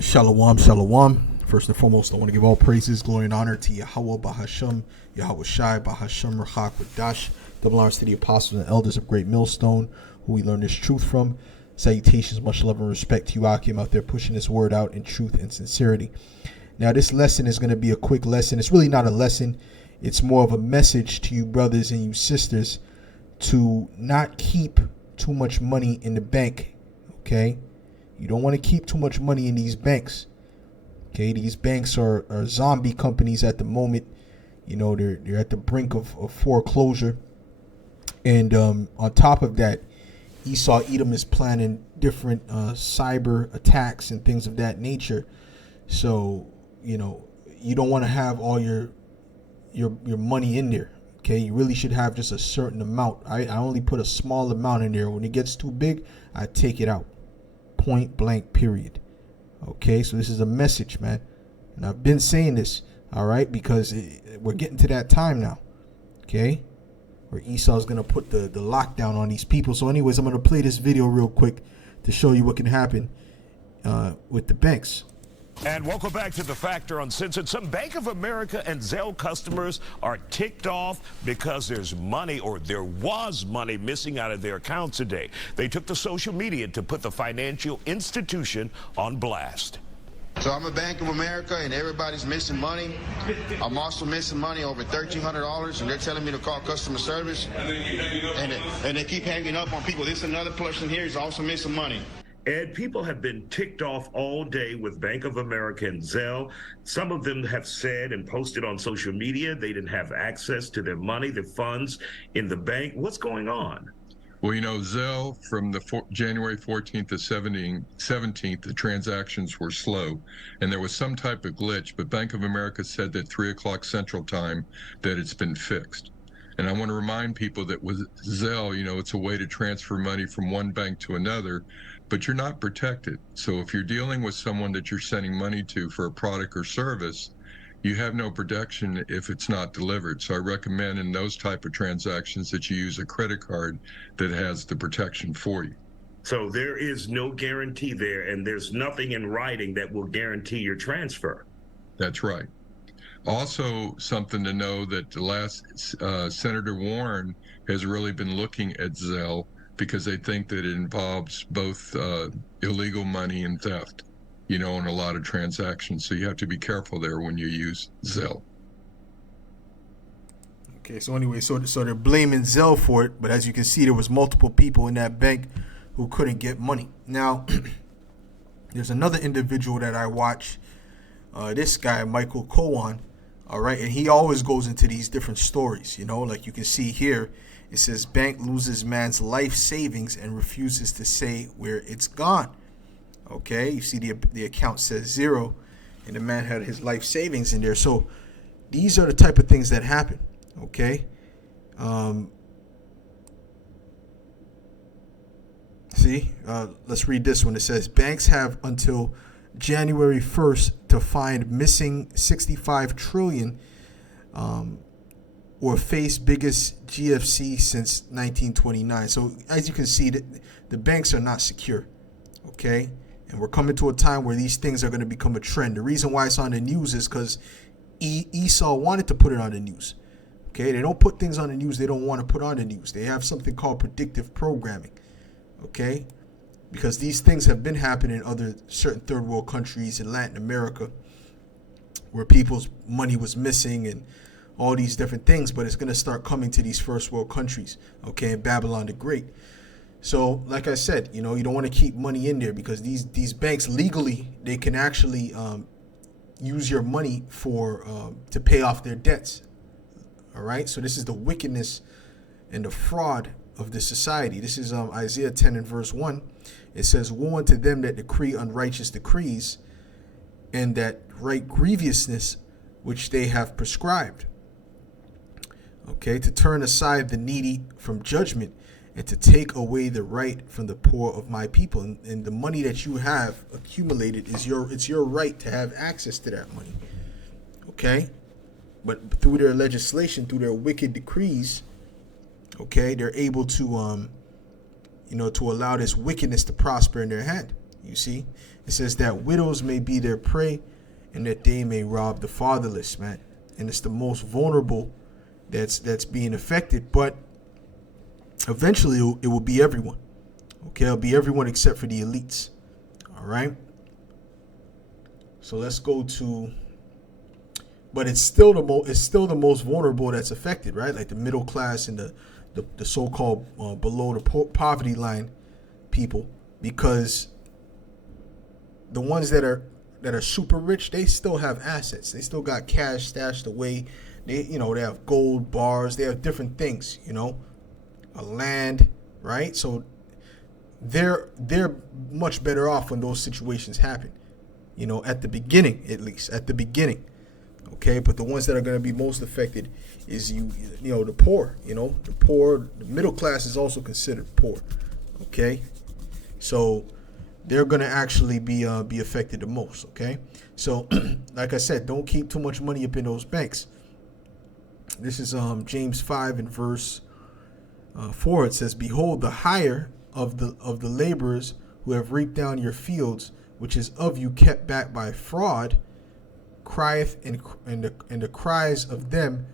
Shalom, shalom. First and foremost, I want to give all praises, glory, and honor to Yahweh Bahasham, Yahweh Shai, Bahasham, Rachak, Wadash, double honors to the apostles and elders of Great Millstone, who we learn this truth from. Salutations, much love and respect to you, Akim, out there pushing this word out in truth and sincerity. Now, this lesson is going to be a quick lesson. It's really not a lesson. It's more of a message to you brothers and you sisters to not keep too much money in the bank, okay? You don't want to keep too much money in these banks. Okay, these banks are zombie companies at the moment. You know, they're at the brink of foreclosure. And on top of that, Esau Edom is planning different cyber attacks and things of that nature. So, you know, you don't want to have all your money in there. Okay, you really should have just a certain amount. I only put a small amount in there. When it gets too big, I take it out. Point blank, period. Okay, so this is a message, man, and I've been saying this, all right, because we're getting to that time now, okay, where Esau's gonna put the lockdown on these people. So anyways, I'm gonna play this video real quick to show you what can happen with the banks. And welcome back to The Factor Uncensored. Some Bank of America and Zelle customers are ticked off because there's money, or there was money, missing out of their accounts today. They took to social media to put the financial institution on blast. So I'm a Bank of America and everybody's missing money. I'm also missing money, over $1,300, and they're telling me to call customer service. And they keep hanging up on people. This another person here is also missing money. Ed, people have been ticked off all day with Bank of America and Zelle. Some of them have said and posted on social media they didn't have access to their money, their funds in the bank. What's going on? Well, you know, Zelle, from the January 14th to 17th, the transactions were slow, and there was some type of glitch, but Bank of America said that 3 o'clock Central Time that it's been fixed. And I want to remind people that with Zelle, you know, it's a way to transfer money from one bank to another, but you're not protected. So if you're dealing with someone that you're sending money to for a product or service, you have no protection if it's not delivered. So I recommend in those type of transactions that you use a credit card that has the protection for you. So there is no guarantee there, and there's nothing in writing that will guarantee your transfer. That's right. Also, something to know that the last Senator Warren has really been looking at Zelle because they think that it involves both illegal money and theft, you know, in a lot of transactions. So you have to be careful there when you use Zelle. Okay, so anyway, so they're blaming Zelle for it, but as you can see, there was multiple people in that bank who couldn't get money. Now, there's another individual that I watch, this guy, Michael Cohen, all right, and he always goes into these different stories, you know, like you can see here. It says bank loses man's life savings and refuses to say where it's gone. Okay, you see the account says zero, and the man had his life savings in there. So these are the type of things that happen. Okay, let's read this one. It says banks have until January 1st to find missing 65 trillion. Or face biggest GFC since 1929. So as you can see, the banks are not secure, okay? And we're coming to a time where these things are going to become a trend. The reason why it's on the news is because Esau wanted to put it on the news, okay? They don't put things on the news they don't want to put on the news. They have something called predictive programming, okay? Because these things have been happening in other certain third world countries in Latin America where people's money was missing and all these different things, but it's going to start coming to these first world countries, okay, in Babylon the Great. So, like I said, you know, you don't want to keep money in there because these banks legally, they can actually use your money for to pay off their debts, all right? So this is the wickedness and the fraud of this society. This is Isaiah 10 and verse 1. It says, woe unto them that decree unrighteous decrees and that write grievousness which they have prescribed. Okay, to turn aside the needy from judgment and to take away the right from the poor of my people. And the money that you have accumulated is it's your right to have access to that money. Okay, but through their legislation, through their wicked decrees, okay, they're able to to allow this wickedness to prosper in their hand. You see, it says that widows may be their prey and that they may rob the fatherless, man. And it's the most vulnerable that's being affected, but eventually it will be everyone. Okay, it'll be everyone except for the elites. All right. So let's go to, but it's still the most vulnerable that's affected, right? Like the middle class and the so-called below the poverty line people, because the ones that are super rich, they still have assets. They still got cash stashed away. They have gold bars. They have different things, a land, right? So they're much better off when those situations happen, at the beginning, at least at the beginning. Okay, but the ones that are going to be most affected is the poor. The poor, the middle class is also considered poor. Okay, so they're going to actually be affected the most. Okay, so like I said, don't keep too much money up in those banks. This is James 5 and verse 4. It says, "Behold, the hire of the laborers who have reaped down your fields, which is of you kept back by fraud, crieth, and the cries of them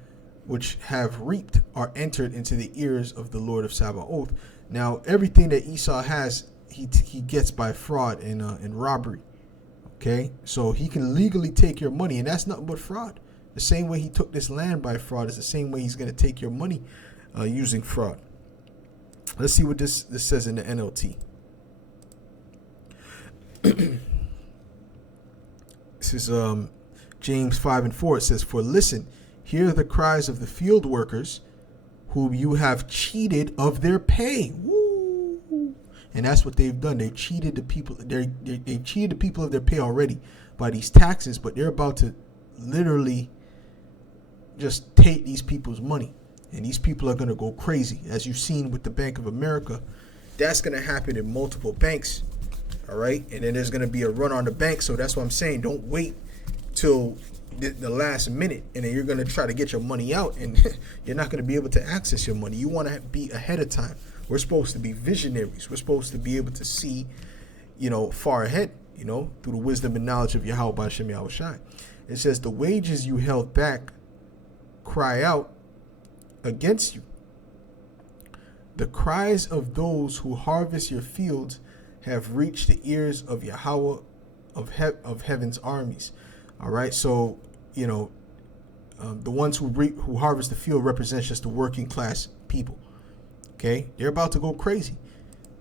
which have reaped are entered into the ears of the Lord of Sabaoth." Now, everything that Esau has, he gets by fraud and robbery. Okay, so he can legally take your money, and that's nothing but fraud. The same way he took this land by fraud is the same way he's going to take your money using fraud. Let's see what this says in the NLT. This is James 5 and 4. It says, "For listen, hear the cries of the field workers whom you have cheated of their pay." Woo! And that's what they've done. They cheated the people. They cheated the people of their pay already by these taxes, but they're about to literally just take these people's money. And these people are going to go crazy. As you've seen with the Bank of America, that's going to happen in multiple banks. All right. And then there's going to be a run on the bank. So that's what I'm saying. Don't wait till the last minute. And then you're going to try to get your money out. And you're not going to be able to access your money. You want to be ahead of time. We're supposed to be visionaries. We're supposed to be able to see, far ahead, through the wisdom and knowledge of Yahweh B'Shem Yahushai. It says, "The wages you held back cry out against you. The cries of those who harvest your fields have reached the ears of Yahweh of heaven's armies." All right, so the ones who harvest the field represents just the working class people. Okay, they're about to go crazy.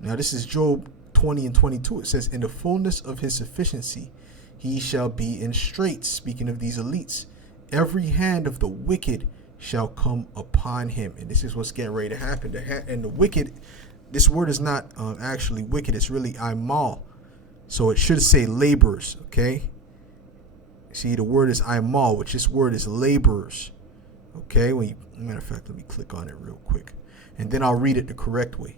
Now this is Job 20 and 22. It says, "In the fullness of his sufficiency he shall be in straits." Speaking of these elites, "Every hand of the wicked shall come upon him." And this is what's getting ready to happen. And the wicked, this word is not actually wicked. It's really imal. So it should say laborers. Okay. See, the word is imal, which this word is laborers. Okay. Matter of fact, let me click on it real quick, and then I'll read it the correct way.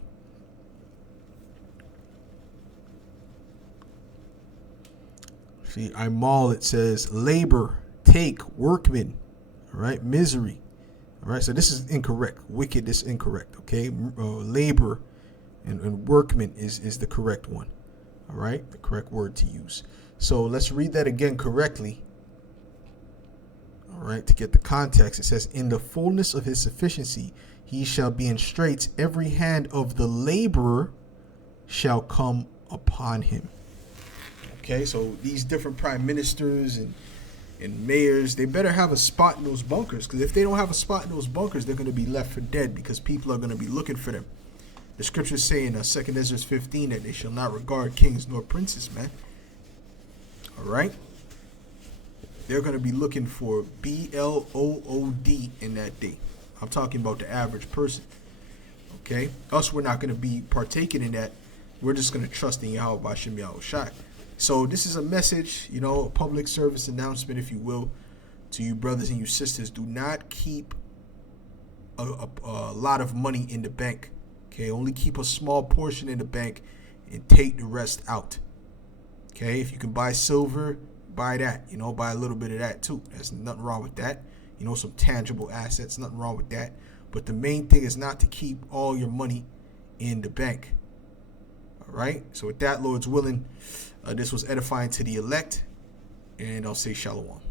See, imal, it says labor, take, workman. All right. Misery. All right, so this is incorrect. Wicked is incorrect. Okay, labor and workman is the correct one. All right, the correct word to use. So let's read that again correctly. All right, to get the context, it says, "In the fullness of his sufficiency, he shall be in straits. Every hand of the laborer shall come upon him." Okay, so these different prime ministers and mayors, they better have a spot in those bunkers, because if they don't have a spot in those bunkers, they're going to be left for dead, because people are going to be looking for them. The scriptures say in 2 Ezra 15 that they shall not regard kings nor princes, man. All right, they're going to be looking for BLOOD in that day. I'm talking about the average person. Okay, us, we're not going to be partaking in that. We're just going to trust in Yahweh B'Shem Yahushai. So this is a message, a public service announcement, if you will, to you brothers and you sisters. Do not keep a lot of money in the bank. Okay, only keep a small portion in the bank and take the rest out. Okay, if you can buy silver, buy that. Buy a little bit of that too. There's nothing wrong with that. Some tangible assets, nothing wrong with that. But the main thing is not to keep all your money in the bank. All right. So with that, Lord's willing, this was edifying to the elect, and I'll say shalom.